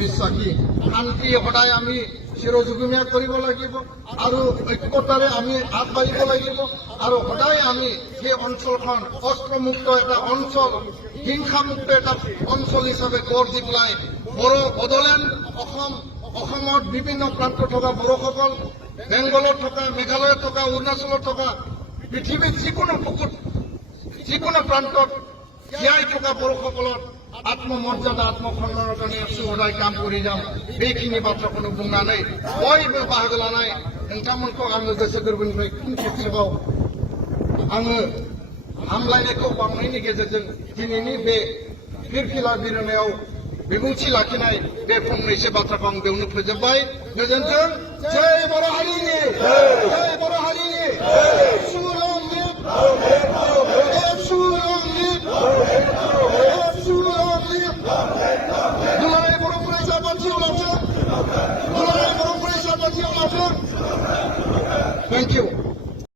বিশ্বাসী শান্তি সদায় আমি চিৰযুগমীয়া কৰিব লাগিব আৰু ঐক্যতাৰে আমি আগবাঢ়িব লাগিব আৰু সদায় আমি সেই অঞ্চলখন অস্ত্ৰমুক্ত এটা অঞ্চল হিংসামুক্ত এটা অঞ্চল হিচাপে গঢ় দি পেলাই বড়ো বড়োলেণ্ড অসমত বিভিন্ন প্ৰান্তত থকা বড়োসকল বেংগলত থকা মেঘালয়ত থকা অৰুণাচলত থকা পৃথিৱীত যিকোনো প্ৰান্তত জীয়াই থকা বড়োসকলৰ আত্মমৰ্যাদা আত্মসন্মানৰ কাৰণে সদায় কাম কৰি যাম बेखिनि बाथ्राखौनो बुंनानै बयबो बाहागो लानाय नोंथांमोनखौ आङो गोसो गोरबोनिफ्राय फिन खेबसेबाव आङो हामलायनायखौ बावनायनि गेजेरजों दिनैनि बे फिरफिला बिरहोनायाव बिबुंथि लाखिनाय बे फंनैसो बाथ्राखौ आं बेयावनो फोजोबबाय गोजोन्थों जय बर' हारिनि जय बर' हारिनि दुलाराय बर' फरायसा बाथि उलाफोर दुलाराय बर' फरायसा बाथि उलाफोर थेंक इउ